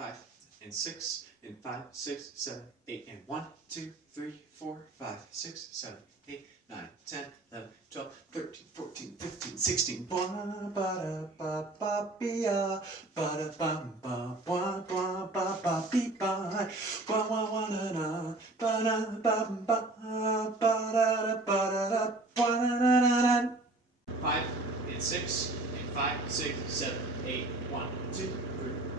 5 and 6 and 5, 6, 7, 8 and 1, 2, 3, 4, 5, 6, 7, 8, 9, 10, 11, 12, 13, 14, 15, 16. Ba ba ba ba ba ba ba ba ba ba ba ba be ba ba ba na ba na ba ba ba da ba da ba 5 and 6 and 5, 6, 7, 8, 1, 2, 3,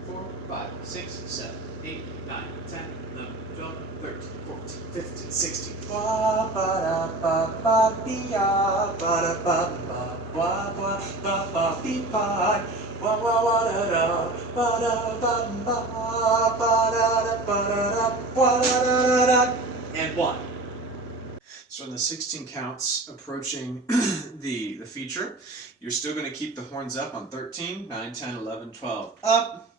4, 5, 6, 7, 8, 9, 10, 11, 12, 13, 14, 15, 16. Ba ba ba ba ba ba ba ba ba ba ba ba be ba ba ba da ba da ba ba ba da and 1. So in the 16 counts approaching the feature, you're still going to keep the horns up on 13, 9, 10, 11, 12, up,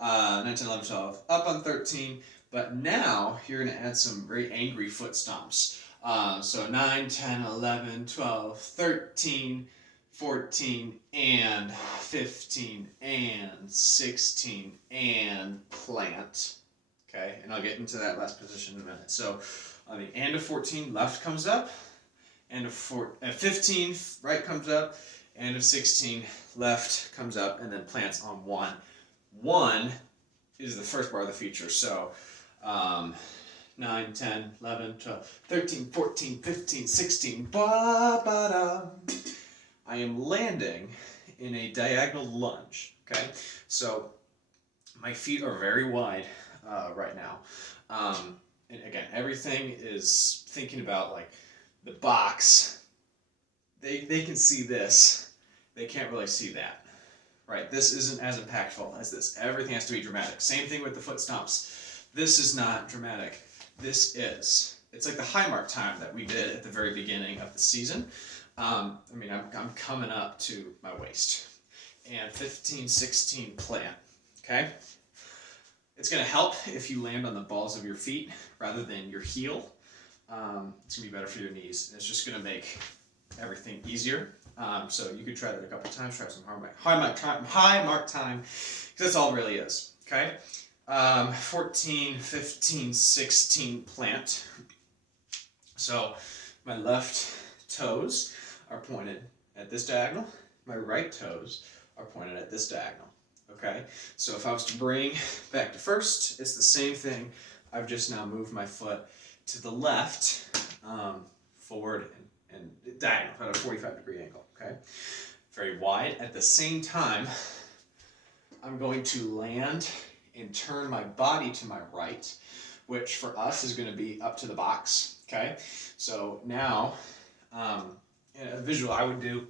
9, 10, 11, 12, up on 13, but now you're going to add some very angry foot stomps. So 9, 10, 11, 12, 13, 14, and 15, and 16, and plant. Okay, and I'll get into that last position in a minute. So on the end of 14, left comes up, end of 15, right comes up, end of 16, left comes up, and then plants on 1. 1 is the first bar of the feature, so 9, 10, 11, 12, 13, 14, 15, 16, ba, ba, da. I am landing in a diagonal lunge, okay? So my feet are very wide right now. And again, everything is thinking about like the box. They can see this. They can't really see that, right? This isn't as impactful as this. Everything has to be dramatic. Same thing with the foot stomps. This is not dramatic. This is. It's like the high mark time that we did at the very beginning of the season. I mean, I'm coming up to my waist. And 15, 16, plant, okay? It's going to help if you land on the balls of your feet rather than your heel. It's going to be better for your knees. And it's just going to make everything easier. So you could try that a couple times. Try some high mark time, because that's all it really is. Okay? 14, 15, 16, plant. So my left toes are pointed at this diagonal. My right toes are pointed at this diagonal. Okay, so if I was to bring back to first, it's the same thing. I've just now moved my foot to the left, forward, and diagonal at a 45-degree angle. Okay, very wide. At the same time, I'm going to land and turn my body to my right, which for us is going to be up to the box. Okay, so now a visual I would do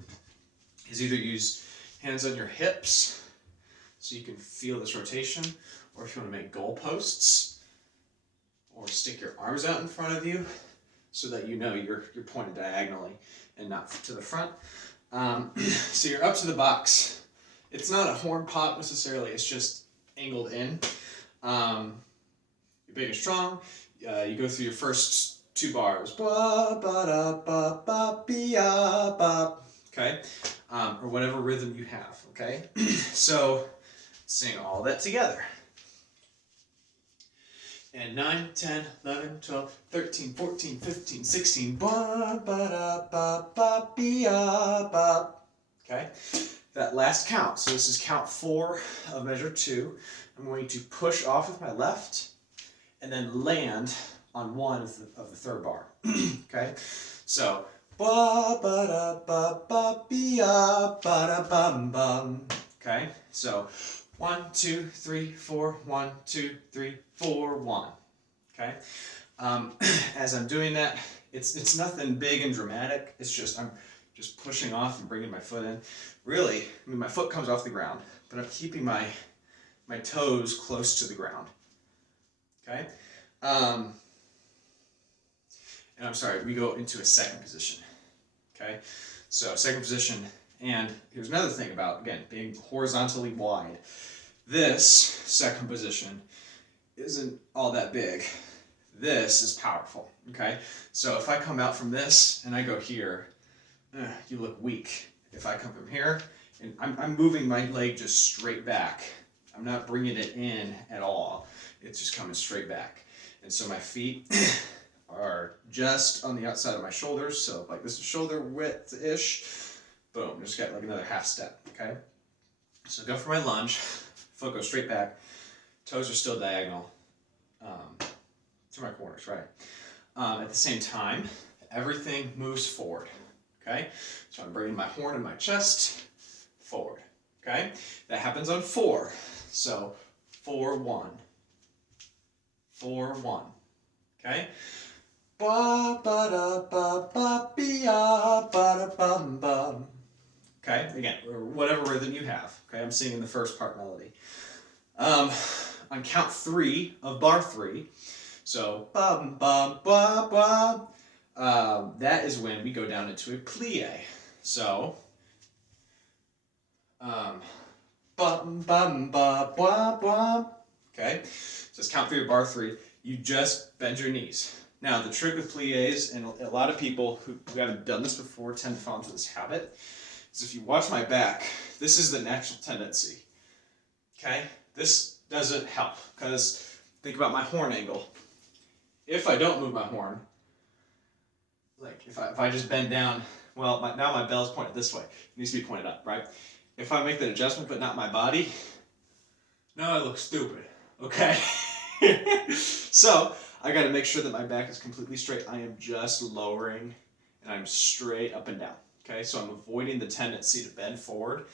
is either use hands on your hips, so you can feel this rotation, or if you want to make goalposts, or stick your arms out in front of you so that you know you're pointed diagonally and not to the front. So you're up to the box. It's not a horn pop necessarily, it's just angled in. You're big and strong. You go through your first 2 bars. Ba, ba, da, ba, ba, be-ya, ba. Okay? Or whatever rhythm you have, okay? So sing all that together. And 9, 10, 11, 12, 13, 14, 15, 16. Ba, ba, da, ba, ba, be-ya, ba. Okay? That last count, so this is count 4 of measure 2. I'm going to push off with my left and then land on 1 of the third bar. Okay? So, ba, ba, da, ba, ba, be-ya, ba, da, bum, bum. Okay? So, 1, 2, 3, 4, 1, 2, 3, 4, 1. Okay? As I'm doing that, it's nothing big and dramatic. It's just I'm just pushing off and bringing my foot in. Really, I mean, my foot comes off the ground, but I'm keeping my toes close to the ground. Okay? And I'm sorry, we go into a second position. Okay? So, second position. And here's another thing about, again, being horizontally wide. This second position isn't all that big. This is powerful, okay? So if I come out from this and I go here, you look weak. If I come from here, and I'm moving my leg just straight back, I'm not bringing it in at all. It's just coming straight back. And so my feet are just on the outside of my shoulders. So like this is shoulder width-ish. Boom, just got like another half step, okay? So go for my lunge, foot goes straight back, toes are still diagonal to my corners, right? At the same time, everything moves forward, okay? So I'm bringing my horn in my chest, forward, okay? That happens on 4. So 4, 1, 4, 1, okay? Ba ba da ba ba ba ba da bum bum. Okay, again, whatever rhythm you have. Okay, I'm singing the first part melody. On count 3 of bar 3, so bum bum ba ba. That is when we go down into a plie. So bum bum ba ba ba. Okay, so it's count 3 of bar 3. You just bend your knees. Now the trick with plies, and a lot of people who haven't done this before tend to fall into this habit, is if you watch my back, this is the natural tendency. Okay, this doesn't help because think about my horn angle. If I don't move my horn, like if I just bend down, well, now my bell's pointed this way. It needs to be pointed up, right? If I make that adjustment but not my body, now I look stupid, okay? So I got to make sure that my back is completely straight. I am just lowering and I'm straight up and down, okay? So I'm avoiding the tendency to bend forward,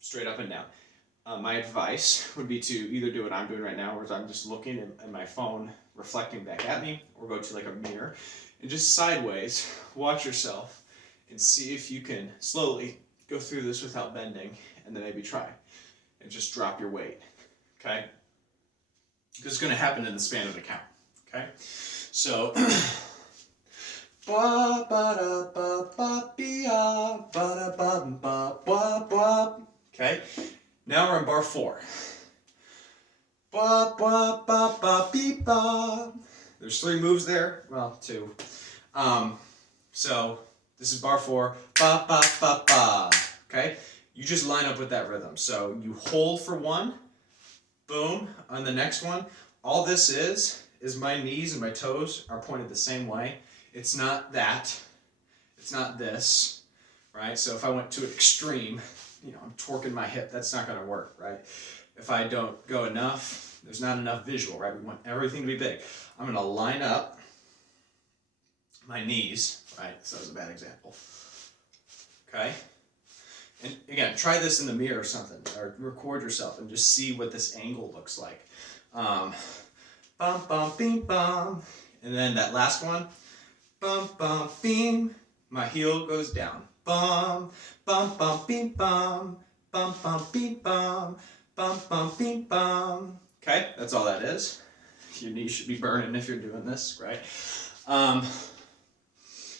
straight up and down. My advice would be to either do what I'm doing right now, where I'm just looking at my phone reflecting back at me, or go to like a mirror and just sideways watch yourself and see if you can slowly go through this without bending, and then maybe try and just drop your weight, okay? Because it's going to happen in the span of a count, okay? So ba ba da ba ba ba ba da ba ba ba ba. Okay. Now we're in bar 4. Ba ba ba ba beep ba. There's 3 moves there. Well, 2. So this is bar 4. Ba ba ba ba. Okay. You just line up with that rhythm. So you hold for 1. Boom. On the next one. All this is my knees and my toes are pointed the same way. It's not that. It's not this. Right. So if I went to an extreme, I'm torquing my hip, that's not going to work, right? If I don't go enough, there's not enough visual, right? We want everything to be big. I'm going to line up my knees, right? So that was a bad example. Okay? And again, try this in the mirror or something, or record yourself and just see what this angle looks like. Bum, bum, beam, bum. And then that last one, bum, bum, beam. My heel goes down. Bum, bum, bum, beam, bum, bum, bum, beam, bum, bum, bum, beam, bum. Okay, that's all that is. Your knees should be burning if you're doing this, right?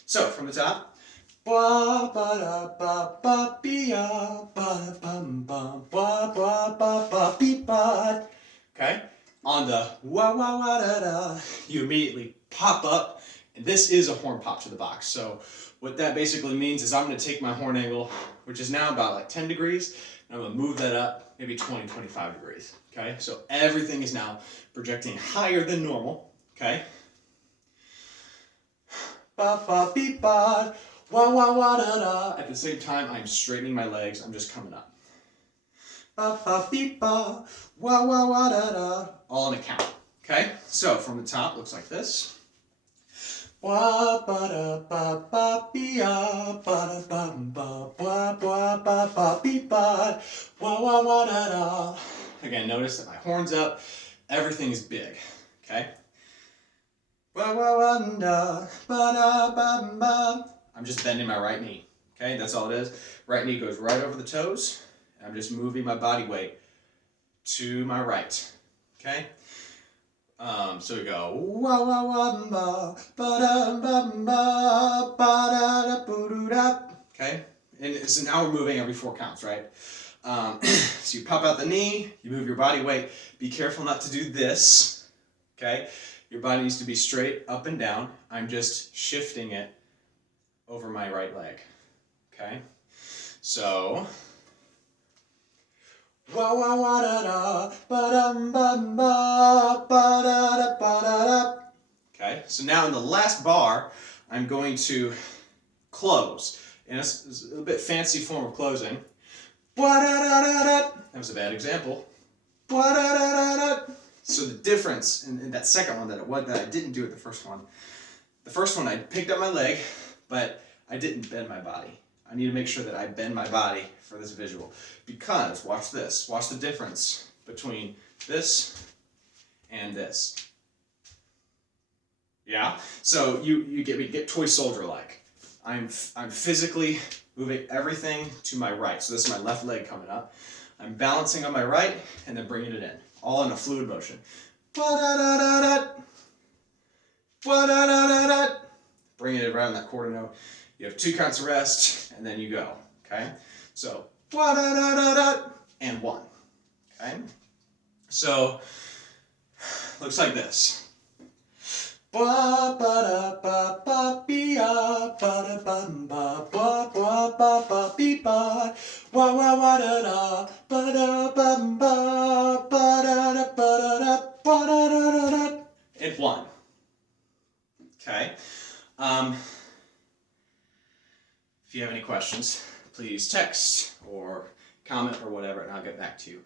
So from the top, ba ba da ba ba ba ba bum bum ba ba ba ba beep ba. Okay, on the wa wa wa da da, you immediately pop up, and this is a horn pop to the box. So what that basically means is I'm going to take my horn angle, which is now about like 10 degrees, and I'm going to move that up maybe 20, 25 degrees, okay? So everything is now projecting higher than normal, okay? Ba ba beep ba, wa wa wa da da. At the same time, I'm straightening my legs, I'm just coming up. Ba ba beep ba, wa wa wa da da. All in a count, okay? So from the top, looks like this. Ba ba da ba ba ba ba da bum ba ba ba ba ba beep ba wa wa wa da da. Again, notice that my horn's up, everything is big, okay? Wa wa wa da ba da ba ba. I'm just bending my right knee, okay? That's all it is. Right knee goes right over the toes. I'm just moving my body weight to my right, okay? So we go wa wa wa ba ba da ba ba ba da da boo doo da. Okay, and so now we're moving every 4 counts, right? So you pop out the knee, you move your body weight. Be careful not to do this. Okay, your body needs to be straight up and down. I'm just shifting it over my right leg. Okay, so Wah wah wah da da, ba dum bum ba, ba da da ba da da. Okay, so now in the last bar, I'm going to close. And it's a bit fancy form of closing. Wah da da da da. That was a bad example. Wah da da da da. So the difference in that second one that I didn't do with the first one. The first one I picked up my leg, but I didn't bend my body. I need to make sure that I bend my body for this visual. Because, watch this, watch the difference between this and this. Yeah? So you get toy soldier-like. I'm physically moving everything to my right. So this is my left leg coming up. I'm balancing on my right and then bringing it in. All in a fluid motion. Ba-da-da-da-da. Ba-da-da-da-da. Bringing it around that quarter note. You have 2 counts of rest, and then you go. Okay? So, ba-da-da-da-da, and 1. Okay? So, looks like this. Ba ba da ba ba be ba da bum ba ba ba ba ba be ba wa wa wa da da ba da bum ba ba da da ba da da ba da da da da. And 1. Okay. If you have any questions, please text or comment or whatever, and I'll get back to you.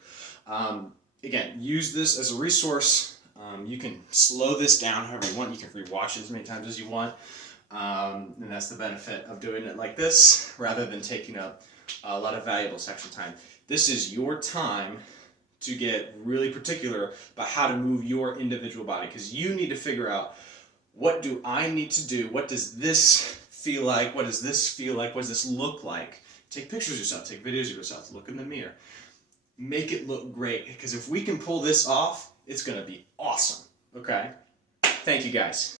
Again, use this as a resource. You can slow this down however you want. You can rewatch it as many times as you want. And that's the benefit of doing it like this rather than taking up a lot of valuable section time. This is your time to get really particular about how to move your individual body, because you need to figure out, what do I need to do? What does this feel like? What does this feel like? What does this look like? Take pictures of yourself. Take videos of yourself. Look in the mirror. Make it look great, because if we can pull this off, it's going to be awesome. Okay? Thank you, guys.